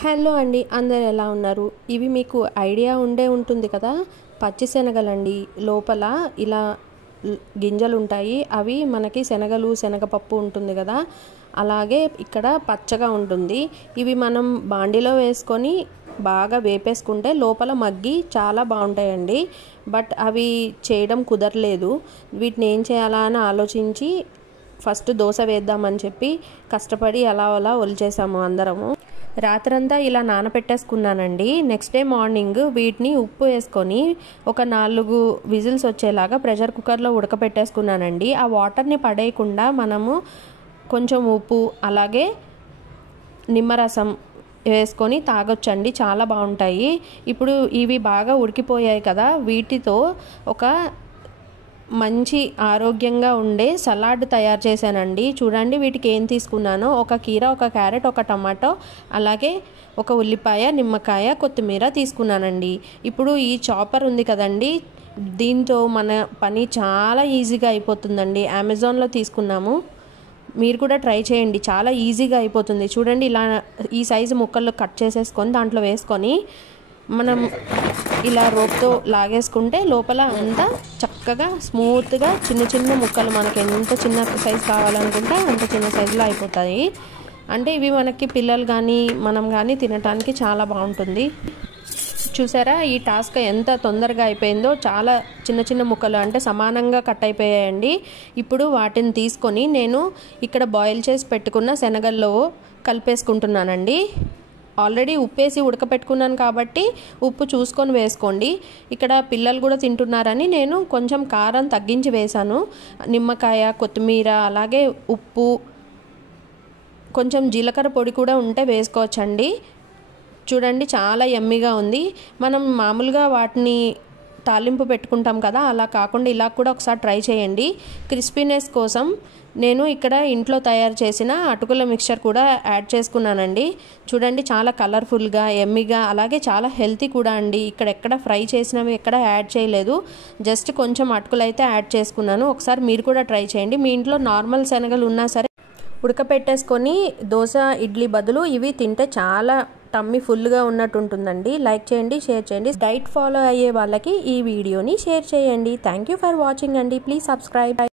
Hello అండి, అందరు ఎలా ఉన్నారు? ఇవి మీకు ఐడియా ఉంటుంది కదా, పచ్చి శనగలండి. లోపల ఇలా గింజలు ఉంటాయి. అవి మనకి శనగపప్పు ఉంటుంది కదా, అలాగే ఇక్కడ పచ్చగా ఉంటుంది. ఇవి మనం బాండిలో వేసుకొని బాగా వేపేసుకుంటే లోపల మగ్గి చాలా బాగుంటాయండి. బట్ అవి చేయడం కుదరలేదు. వీటిని ఏం చేయాలా అని ఆలోచించి ఫస్ట్ దోశ వేద్దామని చెప్పి కష్టపడి అలా ఒలిచేసాము అందరము. రాత్రంతా ఇలా నానపెట్టేసుకున్నానండి. నెక్స్ట్ డే మార్నింగ్ వీటిని ఉప్పు వేసుకొని ఒక 4 విజిల్స్ వచ్చేలాగా ప్రెషర్ కుక్కర్లో ఉడకపెట్టేసుకున్నానండి. ఆ వాటర్ని పడేయకుండా మనము కొంచెం ఉప్పు అలాగే నిమ్మరసం వేసుకొని తాగొచ్చండి, చాలా బాగుంటాయి. ఇప్పుడు ఇవి బాగా ఉడికిపోయాయి కదా, వీటితో ఒక మంచి ఆరోగ్యంగా ఉండే సలాడ్ తయారు చేశానండి. చూడండి వీటికి ఏం తీసుకున్నానో: ఒక కీర, ఒక క్యారెట్, ఒక టమాటో, అలాగే ఒక ఉల్లిపాయ, నిమ్మకాయ, కొత్తిమీర తీసుకున్నానండి. ఇప్పుడు ఈ చాపర్ ఉంది కదండి, దీంతో మన పని చాలా ఈజీగా అయిపోతుందండి. అమెజాన్లో తీసుకున్నాము, మీరు కూడా ట్రై చేయండి, చాలా ఈజీగా అయిపోతుంది. చూడండి ఇలా ఈ సైజు ముక్కలు కట్ చేసేసుకొని దాంట్లో వేసుకొని మనం ఇలా రోప్తో లాగేసుకుంటే లోపల అంతా చక్కగా స్మూత్గా చిన్న ముక్కలు, మనకి ఎంత చిన్న సైజు కావాలనుకుంటే అంత చిన్న సైజులో అయిపోతాయి. అంటే ఇవి మనకి పిల్లలు కానీ మనం కానీ తినడానికి చాలా బాగుంటుంది. చూసారా ఈ టాస్క్ ఎంత తొందరగా అయిపోయిందో? చాలా చిన్న ముక్కలు అంటే సమానంగా కట్ అయిపోయాయండి. ఇప్పుడు వాటిని తీసుకొని నేను ఇక్కడ బాయిల్ చేసి పెట్టుకున్న శనగల్లో కలిపేసుకుంటున్నానండి. ఆల్రెడీ ఉప్పేసి ఉడకపెట్టుకున్నాను కాబట్టి ఉప్పు చూసుకొని వేసుకోండి. ఇక్కడ పిల్లలు కూడా తింటున్నారని నేను కొంచెం కారం తగ్గించి వేశాను. నిమ్మకాయ, కొత్తిమీర, అలాగే ఉప్పు, కొంచెం జీలకర్ర పొడి కూడా ఉంటే వేసుకోవచ్చండి. చూడండి చాలా యమ్మీగా ఉంది. మనం మామూలుగా వాటిని తాలింపు పెట్టుకుంటాం కదా, అలా కాకుండా ఇలా కూడా ఒకసారి ట్రై చేయండి. క్రిస్పీనెస్ కోసం నేను ఇక్కడ ఇంట్లో తయారు చేసిన అటుకుల మిక్చర్ కూడా యాడ్ చేసుకున్నానండి. చూడండి చాలా కలర్ఫుల్గా, యమ్మీగా, అలాగే చాలా హెల్తీ కూడా అండి. ఇక్కడ ఎక్కడ ఫ్రై చేసినవి ఎక్కడ యాడ్ చేయలేదు, జస్ట్ కొంచెం అటుకులు అయితే యాడ్ చేసుకున్నాను. ఒకసారి మీరు కూడా ట్రై చేయండి. మీ ఇంట్లో నార్మల్ శనగలు ఉన్నా సరే ఉడకపెట్టేసుకొని దోశ, ఇడ్లీ బదులు ఇవి తింటే చాలా టమ్మీ ఫుల్గా ఉన్నట్టు ఉంటుందండి. లైక్ చేయండి, షేర్ చేయండి. డైట్ ఫాలో అయ్యే వాళ్ళకి ఈ వీడియోని షేర్ చేయండి. థ్యాంక్ యూ ఫర్ వాచింగ్ అండి. Please subscribe.